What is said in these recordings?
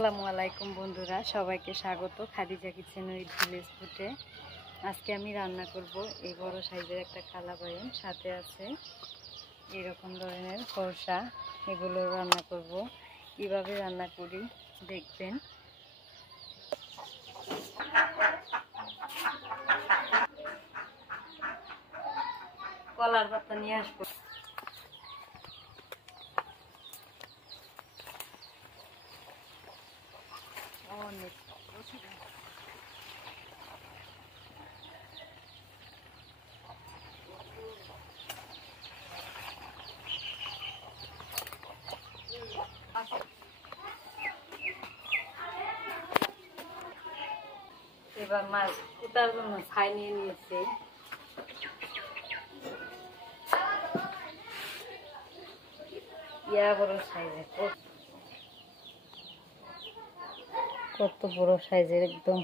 আসসালামু আলাইকুম বন্ধুরা, সবাইকে স্বাগত খাদিজা কিচেন উইথ ভিলেজ ফুডে। আজকে আমি রান্না করব এই বড় সাইজের একটা কালাবাইন, সাথে আছে এরকম ধরনের খোসা। এগুলো রান্না করব, কিভাবে রান্না করি দেখবেন। কলার পাতা নিয়ে আসবো। অনেক এবার মাছ কুটার জন্য ছাই নিয়ে নিয়েছে। বড় সাইজের, কত বড় সাইজের একদম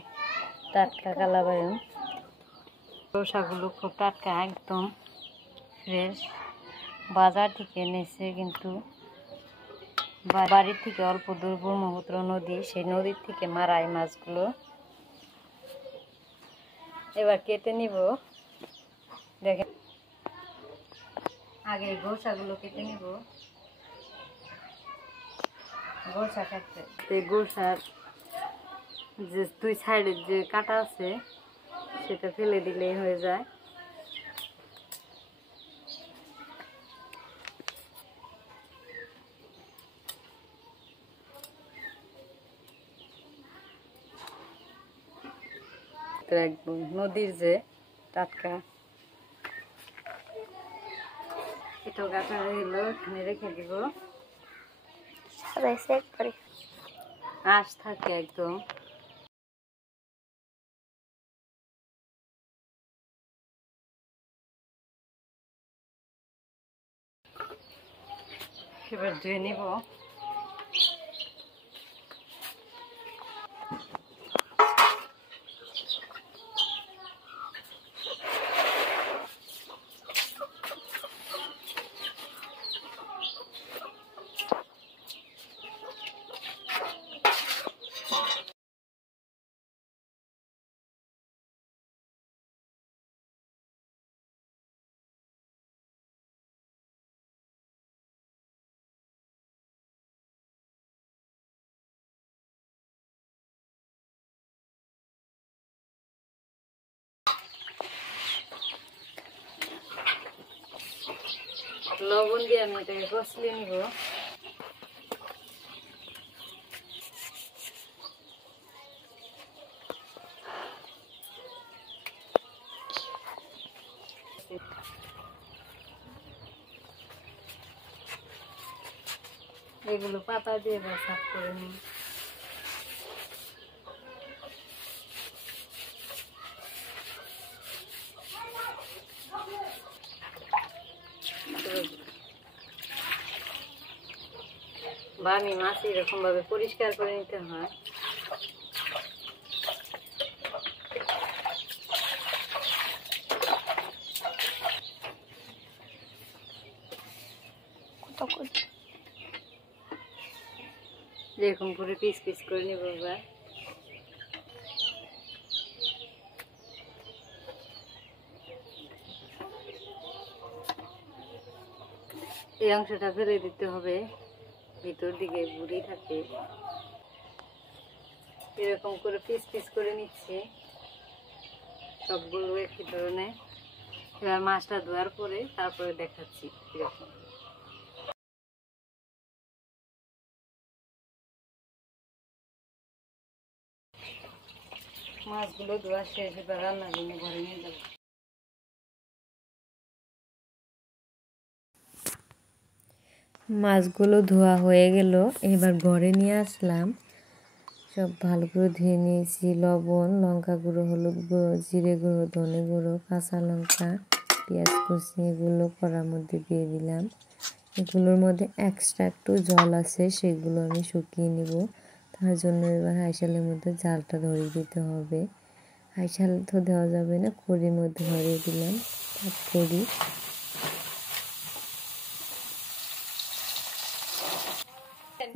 টাটকা কালাবাইন। খোসাগুলো খুব টাটকা, একদম ফ্রেশ, বাজার থেকে এনেছে। কিন্তু বাড়ির থেকে অল্প দূর ব্রহ্মপুত্র নদী, সেই নদীর থেকে মারা এই মাছগুলো। এবার কেটে নিব। দেখেন, আগে গোসাগুলো কেটে নিব। গোসা কাটতে এই গোসার যে দুই সাইডের যে কাটা আছে সেটা ফেলে দিলেই হয়ে যায়। একদম নদীর যে টাটকা। এটাও কাটা হলো, এখানে রেখে দিব। আঁশ থাকে একদম। এবার ধুয়ে নিব। লবণ দিয়ে আমি এটাকে কষলে নিব। এগুলো পাতা দিয়ে সাফ করে নিই। বামি মাছ এরকম ভাবে পরিষ্কার করে নিতে হয়। এরকম করে পিস পিস করে নিব। এবার এই অংশটা ফেলে দিতে হবে, ভিতর দিকে বুড়ি থাকে। এরকম করে পিস পিস করে নিচ্ছি সবগুলো একই ধরনের। এবার মাছটা ধোয়ার পরে তারপরে দেখাচ্ছি এরকম। মাছগুলো ধোয়া শেষ, এবার রান্নার জন্য ঘরে নিয়ে যাবো। মাছগুলো ধোয়া হয়ে গেল, এবার ঘরে নিয়ে আসলাম। সব ভালো করে ধুয়ে নিয়েছি। লবণ, লঙ্কা গুঁড়ো, হলুদ গুঁড়ো, জিরে গুঁড়ো, ধনে গুঁড়ো, কাঁচা লঙ্কা, পেঁয়াজ কুচি, এগুলো কড়ার মধ্যে দিয়ে দিলাম। এগুলোর মধ্যে এক্সট্রা একটু জল আছে, সেগুলো আমি শুকিয়ে নিব। তার জন্য এবার হাঁড়ির মধ্যে জালটা ধরিয়ে দিতে হবে। হাঁড়ি তো দেওয়া যাবে না, খড়ির মধ্যে ধরিয়ে দিলাম। খড়ি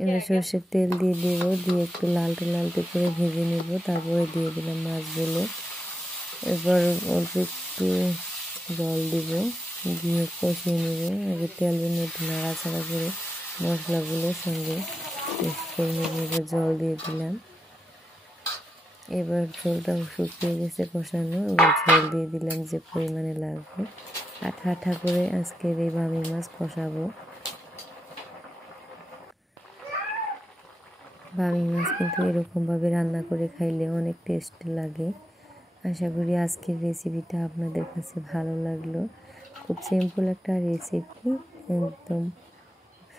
এবার সর্ষের তেল দিয়ে দেবো, দিয়ে একটু লালটে লালটে করে ভেজে নেব। তারপরে দিয়ে দিলাম মাছগুলো। এবার অল্প একটু জল দেব, দিয়ে কষিয়ে নেব। আগে তেল দিয়ে একটু নাড়াচাড়া করে মশলাগুলোর সঙ্গে মিক্স করে নেব। এবার জল দিয়ে দিলাম। এবার ঝোলটা শুকিয়ে গেছে কষানো, এবার ঝোল দিয়ে দিলাম যে পরিমাণে লাগবে। আঠা আঠা করে আজকের এই বামি মাছ কষাবো। বামি মাছ কিন্তু এরকমভাবে রান্না করে খাইলে অনেক টেস্ট লাগে। আশা করি আজকের রেসিপিটা আপনাদের কাছে ভালো লাগলো। খুব সিম্পল একটা রেসিপি, একদম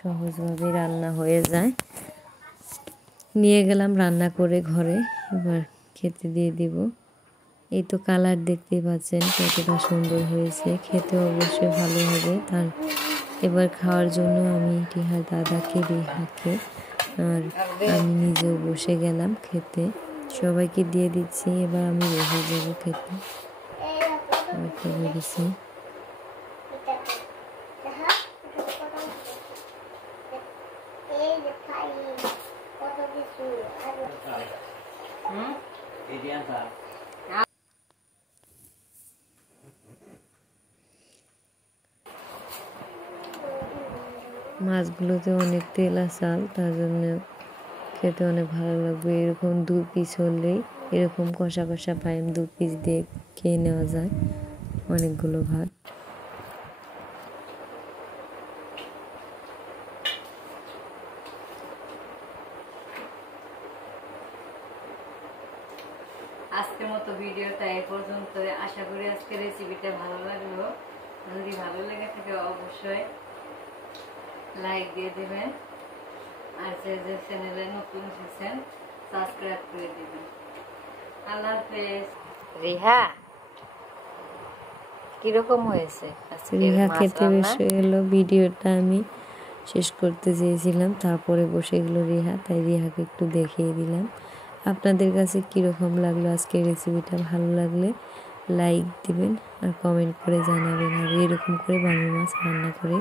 সহজভাবে রান্না হয়ে যায়। নিয়ে গেলাম রান্না করে ঘরে, এবার খেতে দিয়ে দিব। এই তো কালার দেখতেই পাচ্ছেন কতটা সুন্দর হয়েছে, খেতে অবশ্যই ভালো হবে। তার এবার খাওয়ার জন্য আমি টিহার দাদাকে, রিহাকে আর আমি নিজেও বসে গেলাম খেতে। সবাইকে দিয়ে দিচ্ছি, এবার আমি বসে যাবো খেতে। দিচ্ছি। মাছগুলোতে অনেক তেল আসাল, তার জন্য খেতে অনেক ভালো লাগবে। এরকম 2 পিস হলেই, এরকম কষা কষা পাই 2 পিস দিয়ে খেয়ে নেওয়া যায় অনেকগুলো ভাত। আজকের মতো ভিডিওটা এই পর্যন্ত। আশা করি আজকের রেসিপিটা ভালো লাগলো। যদি ভালো লেগে থাকে অবশ্যই লাইক দিয়ে দেবেন, আর যে চ্যানেলে নতুন এসেছেন সাবস্ক্রাইব করে দেবেন। আল্লাহ হাফেজ। রিহা কিরকম হয়েছে? রিহা খেতে বসে গেল। ভিডিওটা আমি শেষ করতে চেয়েছিলাম, তারপরে বসে গেল রিহা, তাই রিহাকে একটু দেখিয়ে দিলাম। আপনাদের কাছে কীরকম লাগলো আজকের রেসিপিটা? ভালো লাগলে লাইক দিবেন আর কমেন্ট করে জানাবেন। আর এরকম করে বামি মাছ রান্না করে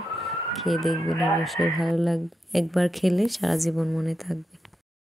খেয়ে দেখবেন, অবশ্যই ভালো লাগবে। একবার খেলে সারা জীবন মনে থাকবে।